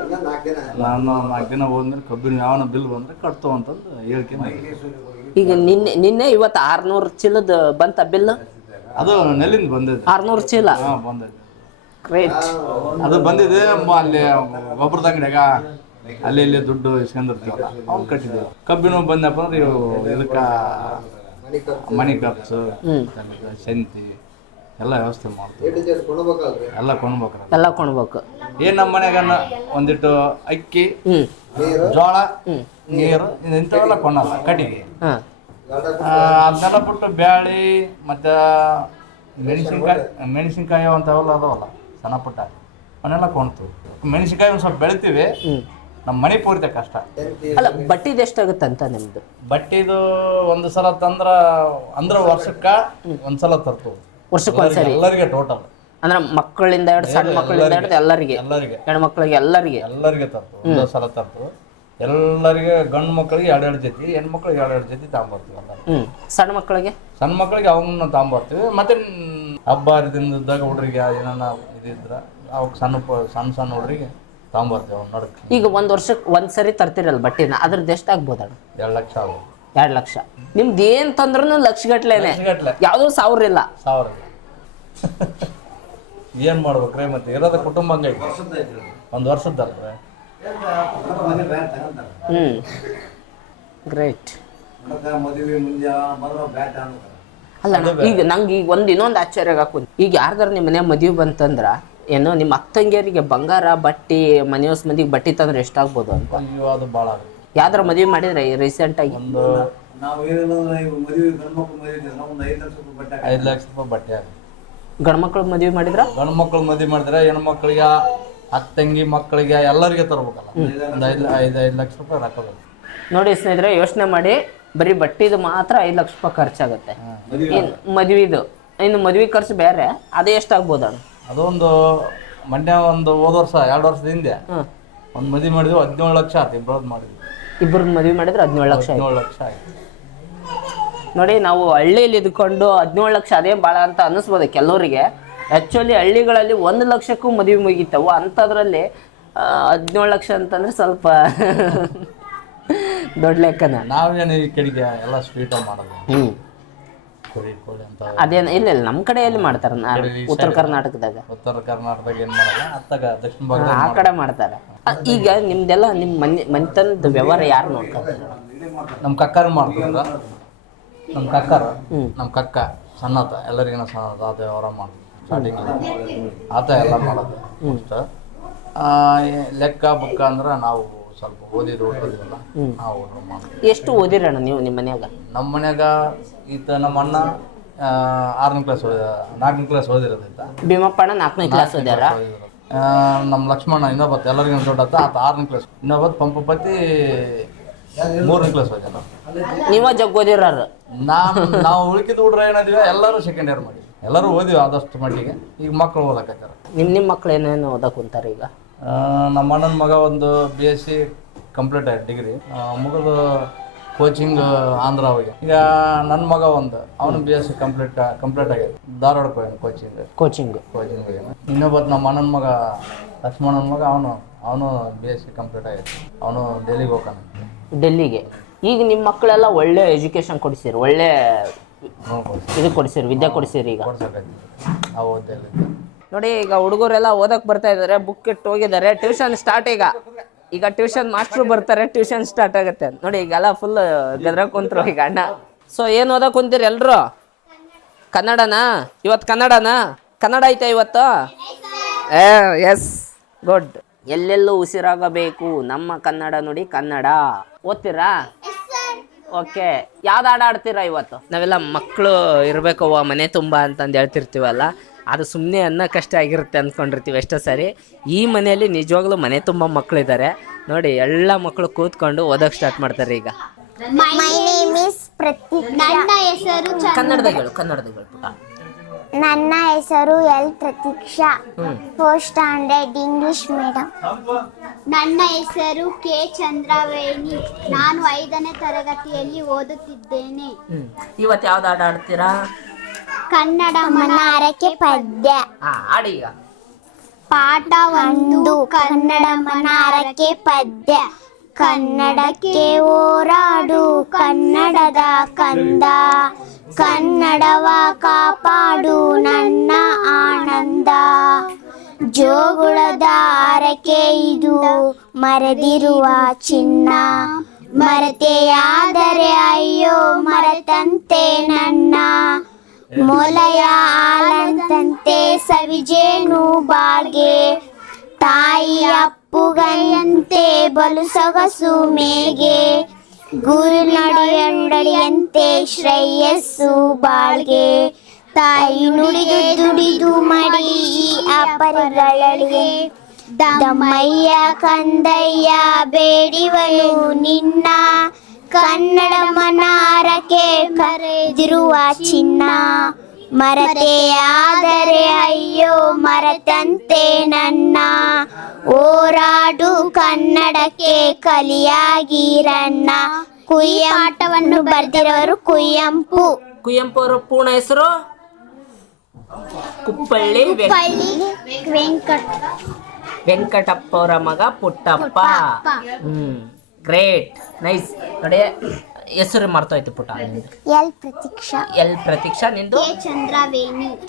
ನಾನು 4 ದಿನ ಹೋದ್ಮೇಲೆ ಕಬ್ಬಿನ ಯಾವನ ಬಿಲ್ ಬಂದ್ರೆ ಕಟ್ತೋ ಅಂತಂದು ಹೇಳ್ತೀನಿ. ಈಗ ನಿನ್ನೆ ಇವತ್ತು 600 ಚೀಲದ ಬಂತ ಬಿಲ್? ಅದು ನೆಲ್ಲಿಂದ ಬಂದಿದೆ 600 ಚೀಲ ಬಂದಿದೆ. ಗ್ರೇಟ್. ಅದು ಬಂದಿದೆ ಅಲ್ಲಿ ಗೊಬ್ಬರದ ಅಂಗಡಿಯಾಗ ಅಲ್ಲಿ ಇಲ್ಲಿ ದುಡ್ಡು ಇಸ್ಕೊಂಡಿರ್ತೀವಲ್ಲ ಅವ್ನು ಕಟ್ಟಿದ್ದೇವೆ. ಕಬ್ಬಿನ ಬಂದಪ್ಪ ಅಂದ್ರೆ ಇವು ಇದಕ್ಕೆ ಮನಿ ಖರ್ಚು, ಶಂತಿ ಎಲ್ಲ ವ್ಯವಸ್ಥೆ ಮಾಡ್ತೀವಿ. ಎಲ್ಲ ಕೊಂಡ್ಬೇಕು. ಏನ್ ನಮ್ಮ ಮನ್ಯಾಗ ಒಂದಿಟ್ಟು ಅಕ್ಕಿ, ಜೋಳ, ನೀರು ಇಂಥವೆಲ್ಲ ಕೊಂಡಲ್ಲ ಕಟ್ಟಿಗೆ. ಅದನ್ನೆಲ್ಲ ಬಿಟ್ಟು ಬ್ಯಾಳಿ ಮತ್ತೆ ಮೆಣಸಿನ್ಕಾಯಿ ಅಂತವೆಲ್ಲ ಅದಾವಲ್ಲ ಸಣ್ಣ ಪುಟ್ಟ, ಅವನ್ನೆಲ್ಲ ಕೊಂಡ್ತೀವಿ. ಮೆಣಸಿನ್ಕಾಯಿ ಒಂದು ಸ್ವಲ್ಪ ಬೆಳಿತೀವಿ. ನಮ್ಮ ಮನೆ ಪೂರ್ತಿ ಕಷ್ಟ. ಅಲ್ಲ, ಬಟ್ಟಿದು ಎಷ್ಟಾಗುತ್ತಂತ ನಿಮ್ದು? ಬಟ್ಟಿದು ಒಂದು ಸಲ ಅಂದ್ರೆ ವರ್ಷಕ್ಕ ಒಂದ್ಸಲ ತರ್ತೀವಿ. ವರ್ಷಕ್ಕೆ ಒಂದ್ಸರಿ ಎಲ್ಲರಿಗೆ ಟೋಟಲ್ ಅಂದ್ರೆ ಮಕ್ಕಳಿಂದ ಹಿಡಿದು ಸಣ್ಣ ಮಕ್ಕಳಿಂದ ಹಿಡಿದು ಎಲ್ಲರಿಗೆ, ಹೆಣ್ಮಕ್ಳಿಗೆ ಎಲ್ಲರಿಗೆ ತರ್ತೀವಿ. ಒಂದೊಂದು ಸಲ ತರ್ತೀವಿ. ಎಲ್ಲರಿಗೆ ಗಂಡು ಮಕ್ಕಳಿಗೆ 2 ಜೊತೆ, ಹೆಣ್ಮಕ್ಳಿಗೆ 2 ಜೊತೆ ತಗೊಂಬರ್ತೀವಿ. ಸಣ್ಣ ಮಕ್ಕಳಿಗೆ ಅವನ್ನ ತಗೊಂಬರ್ತೀವಿ. ಮತ್ತೆ ಹಬ್ಬ ಹರಿದಿನದಾಗ ಹುಡ್ರಿಗೆ ಏನಾನ ಇದಿದ್ರ ಅವಾಗ ಸಣ್ಣ ಹುಡ್ರಿಗೆ ತಗೊಂಬರ್ತೀವಿ ಅವ್ನು ನೋಡಕ್ಕೆ. ಈಗ 1 ವರ್ಷಕ್ಕೆ ಒಂದ್ಸರಿ ತರ್ತಿರಲ್ಲ ಬಟ್ಟಿನ, ಅದ್ರದ್ದು ಎಷ್ಟು ಆಗ್ಬೋದಣ್ಣ? 2 ಲಕ್ಷ ಆಗ್ಬೋದು. 2 ಲಕ್ಷ. ನಿಮ್ದು ಏನ್ ತಂದ್ರೂ ಲಕ್ಷಗಟ್ಲೆನೆ, ಯಾವ್ದು 1000 ಇಲ್ಲ. 1000 ಏನ್ ಮಾಡ್ಬೇಕ್ರಿ ಮತ್ತೆ? ಇರೋದ ಕುಟುಂಬ ಹಂಗೈತಿ. 1 ವರ್ಷದ್ದಲ್ರಿ. ಗ್ರೇಟ್. ಅಲ್ಲ ಈಗ ನಂಗೆ ಈಗ ಇನ್ನೊಂದು ಆಶ್ಚರ್ಯ ಹಾಕುದು, ಈಗ ಯಾರ್ದಾರ ನಿಮ್ಮ ಮನೆ ಮದುವೆ ಬಂತಂದ್ರ ಏನು ನಿಮ್ಮ ಅಕ್ಕಂಗಿಯರಿಗೆ ಬಂಗಾರ ಬಟ್ಟಿ ಮನೆಯವ್ಸ್ ಮಂದಿಗೆ ಬಟ್ಟಿ ತಂದ್ರೆ ಎಷ್ಟಾಗ್ಬೋದು ಅಂತ? ಅಯ್ಯೋ ಅದು ಭಾಳ ಆಗುತ್ತೆ. ಯಾವ್ದಾರ ಮದುವೆ ಮಾಡಿದ್ರೆ ರೀಸೆಂಟ್ ಆಗಿ? ಒಂದು 5 ಲಕ್ಷ ರೂಪಾಯಿ ಬಟ್ಟೆ ಆಗುತ್ತೆ. ಗಂಡು ಮಕ್ಳು ಮದುವೆ ಮಾಡಿದ್ರ? ಗಂಡು ಮಕ್ಳು ಮದುವೆ ಮಾಡಿದ್ರೆ ಹೆಣ್ಮಕ್ಳಿಗೆ, ಅಕ್ಕ ತಂಗಿ ಮಕ್ಕಳಿಗೆ ಎಲ್ಲರಿಗೆ ತರ್ಬೇಕಲ್ಲ. ಒಂದು 5 ಲಕ್ಷ ರೂಪಾಯಿ ಹಾಕೋಬೇಕು. ನೋಡಿ ಸ್ನೇಹಿತರೆ, ಯೋಚನೆ ಮಾಡಿ, ಬರೀ ಬಟ್ಟಿದು ಮಾತ್ರ 5 ಲಕ್ಷ ರೂಪಾಯಿ ಖರ್ಚಾಗುತ್ತೆ. ಮದುವೆದು ಇನ್ನು ಮದುವೆ ಖರ್ಚು ಬೇರೆ, ಅದೇ ಎಷ್ಟಾಗ್ಬೋದು ಅಣ್ಣ? ಅದೊಂದು ಮಂಡ್ಯ ಒಂದು ಹೋದ ವರ್ಷ 2 ವರ್ಷದ ಹಿಂದೆ ಒಂದು ಮದುವೆ ಮಾಡಿದ್ವಿ, 17 ಲಕ್ಷ ಆಯ್ತು. ಇಬ್ಬರದ್ದು ಮಾಡಿದ್ವಿ, ಇಬ್ಬರದ್ದು ಮದುವೆ ಮಾಡಿದ್ರೆ 17 ಲಕ್ಷ ಆಯ್ತು. 17 ಲಕ್ಷ ಆಯ್ತು. ನೋಡಿ, ನಾವು ಹಳ್ಳಿಯಲ್ಲಿ ಇದ್ಕೊಂಡು 17 ಲಕ್ಷ ಅದೇ ಭಾಳ ಅಂತ ಅನ್ನಿಸ್ಬೋದು ಕೆಲವರಿಗೆ. ಆ್ಯಕ್ಚುಲಿ ಹಳ್ಳಿಗಳಲ್ಲಿ 1 ಲಕ್ಷಕ್ಕೂ ಮದುವೆ ಮುಗೀತಾವು, ಅಂಥದ್ರಲ್ಲಿ 17 ಲಕ್ಷ ಅಂತಂದ್ರೆ ಸ್ವಲ್ಪ ದೊಡ್ಡ ಲೆಕ್ಕನ. ನಾವೇನು ಈ ಕಡೆಗೆ ಎಲ್ಲ ಸ್ವೀಟ ಮಾಡೋದು, ಕುರಿ ಕೋಳಿ ಅಂತ ಅದೇನು ಇಲ್ಲ ನಮ್ಮ ಕಡೆಯಲ್ಲಿ ಮಾಡ್ತಾರೆ, ಉತ್ತರ ಕರ್ನಾಟಕದಾಗ. ಉತ್ತರ ಕರ್ನಾಟಕದಾಗ ಏನು ಮಾಡಲ್ಲ, ಅತ್ತಾಗ ದಕ್ಷಿಣ ಭಾಗದಾಗ ಆ ಕಡೆ ಮಾಡ್ತಾರೆ. ಈಗ ನಿಮ್ದೆಲ್ಲ ನಿಮ್ಮ ಮನೆತನದ ವ್ಯವಹಾರ ಯಾರು ನೋಡ್ಕೊತಾರೆ? ನಮ್ಮ ಕಕ್ಕಾರ ಮಾಡ್ತಿದ್ರ, ನಮ್ಮ ಕಕ್ಕ ಸಣ್ಣತ ಎಲ್ಲರಿಗಿನ ಸಣ್ಣದ ಆತ ವ್ಯವಹಾರ ಮಾಡೋದು ಸ್ಟಾರ್ಟಿಂಗ್ ಆತ ಎಲ್ಲ ಮಾಡೋದು. ಅಷ್ಟು ಲೆಕ್ಕ ಬುಕ್ಕ ಅಂದ್ರೆ ನಾವು ಸ್ವಲ್ಪ ಓದಿದ್ವಲ್ಲ, ನಾವು ಮಾಡೋದು. ಎಷ್ಟು ಓದಿರಣ್ಣ ನೀವು ನಿಮ್ಮ ಮನ್ಯಾಗ? ನಮ್ಮ ಮನ್ಯಾಗ ನಮ್ಮ ಅಣ್ಣ 6ನೇ ಕ್ಲಾಸ್ 4ನೇ ಕ್ಲಾಸ್ ಓದಿರೋದೈತ. ಭೀಮಪ್ಪಣ್ಣ 4ನೇ ಕ್ಲಾಸ್ ಓದ್ಯಾರ. ನಮ್ಮ ಲಕ್ಷ್ಮಣ ಇನ್ನೊಬ್ಬತ್ತು ಎಲ್ಲರಿಗಿನ ದೊಡ್ಡತ್ತ, ಆತ 6ನೇ ಕ್ಲಾಸ್. ಇನ್ನೊಬ್ಬತ್ತು ಪಂಪಪತಿ 3ನೇ ಕ್ಲಾಸ್ ಓದ್ಯಾರ. ನೀವ ಜಗ್ ಓದಿರಾರ? ನಾವು ಉಳ್ಕಿದ ಹುಡ್ರ ಏನಾದಿವ ಎಲ್ಲರೂ ಸೆಕೆಂಡ್ ಇಯರ್ ಮಾಡಿ ಎಲ್ಲರೂ ಓದಿವಿ ಆದಷ್ಟು ಮಟ್ಟಿಗೆ. ಈಗ ಮಕ್ಕಳು ಓದಕತ್ತಾರ. ನಿಮ್ಮ ಮಕ್ಳು ಏನೇನು ಓದಕ್ ಕುಂತಾರ ಈಗ? ನಮ್ಮ ಅಣ್ಣನ ಮಗ ಒಂದು BSc ಕಂಪ್ಲೀಟ್ ಆಯ್ತು, ಡಿಗ್ರಿ ಮುಗಿದು ಕೋಚಿಂಗ್ ಆಂಧ್ರ ಹೋಗಿ. ಈಗ ನನ್ನ ಮಗ ಒಂದು ಅವನು BSc ಕಂಪ್ಲೀಟ್ ಆಗ್ಯದ, ಧಾರವಾಡಕ್ಕೆ ಹೋಗ್ಯಾನ ಕೋಚಿಂಗ್ ಹೋಗ್ಯಾನ. ಇನ್ನೊಬ್ಬತ್ತು ನಮ್ಮ ಅಣ್ಣನ ಮಗ ಲಕ್ಷ್ಮಣನ ಮಗ ಅವನು BSc ಕಂಪ್ಲೀಟ್ ಆಗೈತೆ, ಅವನು ಡೆಲ್ಲಿಗೆ ಹೋಗ್ತಾನೆ. ಡೆಲ್ಲಿಗೆ? ಈಗ ನಿಮ್ಮ ಮಕ್ಕಳೆಲ್ಲ ಒಳ್ಳೆ ಎಜುಕೇಶನ್ ಕೊಡಿಸಿರಿ, ಒಳ್ಳೆ ಇದು ಕೊಡಿಸಿರಿ, ವಿದ್ಯೆ ಕೊಡಿಸಿರಿ. ಈಗ ನಾವು ನೋಡಿ, ಈಗ ಹುಡುಗರೆಲ್ಲ ಓದಕ್ ಬರ್ತಾ ಇದಾರೆ, ಬುಕ್ ಇಟ್ಟು ಹೋಗಿದ್ದಾರೆ. ಟ್ಯೂಷನ್ ಸ್ಟಾರ್ಟ್ ಈಗ ಟ್ಯೂಷನ್ ಮಾಸ್ಟ್ರು ಬರ್ತಾರೆ, ಟ್ಯೂಷನ್ ಸ್ಟಾರ್ಟ್ ಆಗುತ್ತೆ. ನೋಡಿ, ಈಗೆಲ್ಲ ಫುಲ್ ಗದ್ರ ಕುಂತ್ರು ಈಗ ಅಣ್ಣ. ಸೊ ಏನು ಓದಕ್ ಕುಂತೀರಿ ಎಲ್ರು? ಕನ್ನಡನಾ ಇವತ್ತು? ಕನ್ನಡ ಐತೆ ಇವತ್ತು? Yes, good. ಎಲ್ಲೆಲ್ಲೂ ಉಸಿರಾಗಬೇಕು ನಮ್ಮ ಕನ್ನಡ ನುಡಿ ಕನ್ನಡ. ಓದ್ತೀರಾ? ಓಕೆ. ಯಾವ್ದು ಹಾಡು ಆಡ್ತೀರಾ ಇವತ್ತು? ನಾವೆಲ್ಲ ಮಕ್ಕಳು ಇರಬೇಕವ್ವ ಮನೆ ತುಂಬ ಅಂತಂದು ಹೇಳ್ತಿರ್ತೀವಲ್ಲ, ಅದು ಸುಮ್ಮನೆ ಅನ್ನೋಕ್ಕಷ್ಟೇ ಆಗಿರುತ್ತೆ ಅಂದ್ಕೊಂಡಿರ್ತೀವಿ ಎಷ್ಟೋ ಸಾರಿ. ಈ ಮನೆಯಲ್ಲಿ ನಿಜವಾಗ್ಲೂ ಮನೆ ತುಂಬ ಮಕ್ಕಳಿದ್ದಾರೆ. ನೋಡಿ, ಎಲ್ಲ ಮಕ್ಕಳು ಕೂತ್ಕೊಂಡು ಓದೋಕೆ ಸ್ಟಾರ್ಟ್ ಮಾಡ್ತಾರೆ ಈಗ. My name is Pratiksha. ನನ್ನ ಹೆಸರು ಕನ್ನಡದಾಗ ಹೇಳು ಪುಟ. ನನ್ನ ಹೆಸರು L Pratiksha, 4th standard English medium. ನನ್ನ ಹೆಸರು ಕೆ ಚಂದ್ರವೇಣಿ, ನಾನು 5ನೇ ತರಗತಿಯಲ್ಲಿ ಓದುತ್ತಿದ್ದೇನೆ. ಇವತ್ತು ಯಾವ್ದು ಹಾಡು ಆಡ್ತೀರಾ? ಕನ್ನಡ ಮನಹರಕೆ ಪದ್ಯ. ಆಡಿ ಈಗ. ಪಾಠ 1 ಕನ್ನಡ ಮನಹರಕೆ ಪದ್ಯ. ಕನ್ನಡಕ್ಕೆ ಹೋರಾಡು ಕನ್ನಡದ ಕಂದ, ಕನ್ನಡವ ಕಾಪಾಡು ನನ್ನ ಆನಂದ. ಜೋಗುಳದ ಹರಕೆ ಇದು ಮರೆದಿರುವ ಚಿನ್ನ, ಮರೆತೆಯಾದರೆ ಅಯ್ಯೋ ಮರೆತಂತೆ ನನ್ನ. ಮೊಲೆಯ ಹಾಲಂತಂತೆ ಸವಿಜೇನು ಬಾಳ್ಗೆ, ತಾಯಿ ಅಪ್ಪುಗಂತೆ ಬಲು ಸೊಗಸು ಮೇಗೆ. ಗುರು ನಡೆಯಂತೆ ಶ್ರೇಯಸ್ಸು ಬಾಳ್ಗೆ, ತಾಯಿ ನುಡಿದು ದುಡಿದು ಮಡಿ ಈ ಅಪರಿಗಳಿಗೆ. ದಮ್ಮಯ್ಯ ಕಂದಯ್ಯ ಬೇಡಿವನು ನಿನ್ನ, ಕನ್ನಡ ಮನಹರಕೆ ಕರೆದಿರುವ ಚಿನ್ನ. ಮರೆತೆಯಾದರೆ ಅಯ್ಯೋ ಮರೆತಂತೆ ನನ್ನ, ಹೋರಾಡು ಕನ್ನಡಕ್ಕೆ ಕಲಿಯಾಗಿರನ್ನ. ಪಾಠವನ್ನು ಬರೆದಿರೋರು ಕುವೆಂಪು. ಕುವೆಂಪು ಅವರ ಪೂರ್ಣ ಹೆಸರು ಕುಪ್ಪಳ್ಳಿ ವೆಂಕಟಪ್ಪ ಅವರ ಮಗ ಪುಟ್ಟಪ್ಪ. Great, nice. ನೋಡಿ, ಹೆಸರು ಮರ್ತೋಯ್ತು ಪುಟ್ಟ. ಎಲ್ ಪ್ರತೀಕ್ಷಾ, ನಿಂದು?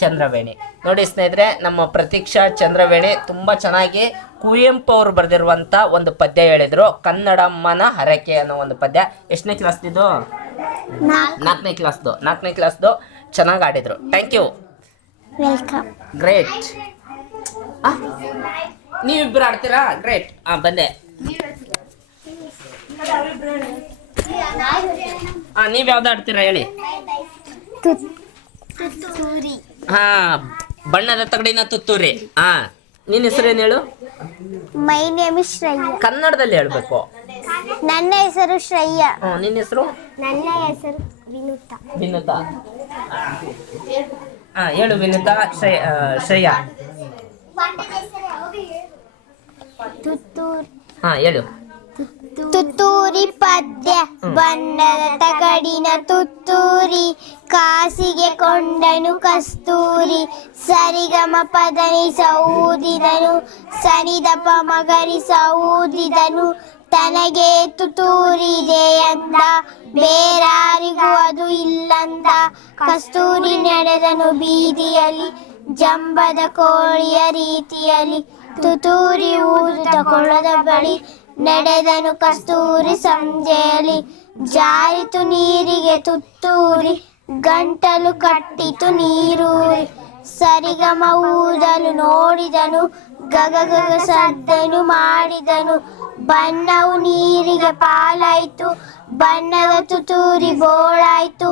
ಚಂದ್ರವೇಣಿ. ನೋಡಿ ಸ್ನೇಹಿತರೆ, ನಮ್ಮ ಪ್ರತೀಕ್ಷಾ ಚಂದ್ರವೇಣಿ ತುಂಬಾ ಚೆನ್ನಾಗಿ ಕುವೆಂಪು ಅವರು ಬರೆದಿರುವಂತ ಒಂದು ಪದ್ಯ ಹೇಳಿದ್ರು, ಕನ್ನಡಮ್ಮನ ಹರಕೆ ಅನ್ನೋ ಒಂದು ಪದ್ಯ. ಎಷ್ಟನೇ ಕ್ಲಾಸ್ದಿದ್ದು? 4ನೇ ಕ್ಲಾಸ್ದು. ಚೆನ್ನಾಗಿ ಆಡಿದ್ರು. Thank you, welcome. ಗ್ರೇಟ್. ನೀವಿಬ್ಬರು ಆಡ್ತೀರಾ? ಗ್ರೇಟ್. ಬಂದೆ. ನೀವ್ ಯಾವ್ದು ಆಡ್ತೀರಾ ಹೇಳಿ? ಬಣ್ಣದ ತಗಡಿನ ತುತ್ತೂರಿ. ನಿನ್ನ ಹೆಸರೇನು ಹೇಳು? ಮೈ ನೇಮ್ ಇಸ್ ಶ್ರೇಯ. ಕನ್ನಡದಲ್ಲಿ ಹೇಳ್ಬೇಕು. ನನ್ನ ಹೆಸರು ಶ್ರೇಯ. ನಿನ್ನ ಹೆಸರು? ನನ್ನ ಹೆಸರು ವಿನುತಾ. ಹೇಳು ವಿನಿತಾ. ಶ್ರೇಯಾ ಹೇಳು. ತುತ್ತೂರಿ ಪದ್ಯ ಬಣ್ಣದ ತಗಡಿನ ತುತ್ತೂರಿ ಕಾಸಿಗೆ ಕೊಂಡನು ಕಸ್ತೂರಿ ಸರಿಗಮ ಪದನಿ ಸೌದಿದನು ಸನಿದಪ ಮಗರಿ ಸೌದಿದನು ತನಗೆ ತುತ್ತೂರಿದೆ ಅಂದ ಬೇರಾರಿಗೂ ಅದು ಇಲ್ಲಂದ ಕಸ್ತೂರಿ ನಡೆದನು ಬೀದಿಯಲ್ಲಿ ಜಂಬದ ಕೋಳಿಯ ರೀತಿಯಲ್ಲಿ ತುತ್ತೂರಿ ಊದುತ್ತ ಕೊಳದ ಬಳಿ ನಡೆದನು ಕಸ್ತೂರಿ ಸಂಜೆಯಲ್ಲಿ ಜಾರಿತು ನೀರಿಗೆ ತುತ್ತೂರಿ ಗಂಟಲು ಕಟ್ಟಿತು ನೀರೂರಿ ಸರಿಗಮ ಊದಲು ನೋಡಿದನು ಗಗಗ ಸದ್ದನು ಮಾಡಿದನು ಬಣ್ಣವು ನೀರಿಗೆ ಪಾಲಾಯ್ತು ಬಣ್ಣದ ತುತ್ತೂರಿ ಬೋಳಾಯ್ತು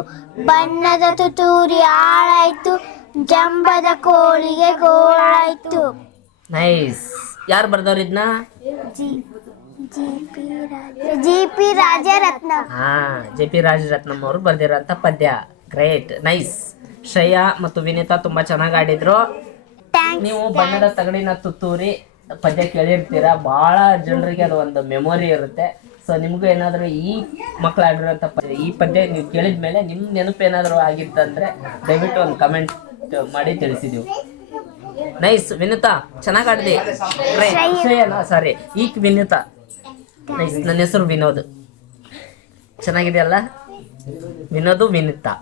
ಬಣ್ಣದ ತುತ್ತೂರಿ ಆಳಾಯ್ತು ಜಂಬದ ಕೋಳಿಗೆ ಗೋಳಾಯ್ತು. ನೈಸ್. ಯಾರು ಬರ್ದವ್ರು ಇದನ್ನ? ಜಿ.ಪಿ. ರಾಜರತ್ನ. ಜೆ.ಪಿ. ರಾಜರತ್ನಂ ಅವರು ಬರ್ದಿರೋಂಥ ಪದ್ಯ. Great, nice. ಶ್ರೇಯಾ ಮತ್ತು ವಿನಿತಾ ತುಂಬಾ ಚೆನ್ನಾಗಿ ಆಡಿದ್ರು. ನೀವು ಬಣ್ಣದ ತಗಡಿನ ತುತ್ತೂರಿ ಪದ್ಯ ಕೇಳಿರ್ತೀರಾ, ಬಹಳ ಜನರಿಗೆ ಅದು ಒಂದು ಮೆಮೊರಿ ಇರುತ್ತೆ. ಸೊ ನಿಮಗೂ ಏನಾದರೂ ಈ ಮಕ್ಕಳು ಆಡಿರೋಂಥ ಈ ಪದ್ಯ ನೀವು ಕೇಳಿದ ಮೇಲೆ ನಿಮ್ಮ ನೆನಪು ಏನಾದರೂ ಆಗಿತ್ತಂದ್ರೆ ದಯವಿಟ್ಟು ಒಂದು ಕಮೆಂಟ್ ಮಾಡಿ ತಿಳಿಸಿದೀವಿ. ನೈಸ್ ವಿನಿತಾ, ಚೆನ್ನಾಗಿ ಆಡಿದೆ. ಶ್ರೇಯನಾ, ಸಾರಿ, ಈಗ ವಿನಿತಾ. ನೈಸ್. ನನ್ನ ಹೆಸರು ವಿನೋದ್. ಚೆನ್ನಾಗಿದೆಯಲ್ಲ? ವಿನೋದು ವಿನಿತಾ.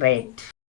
ಗ್ರೇಟ್.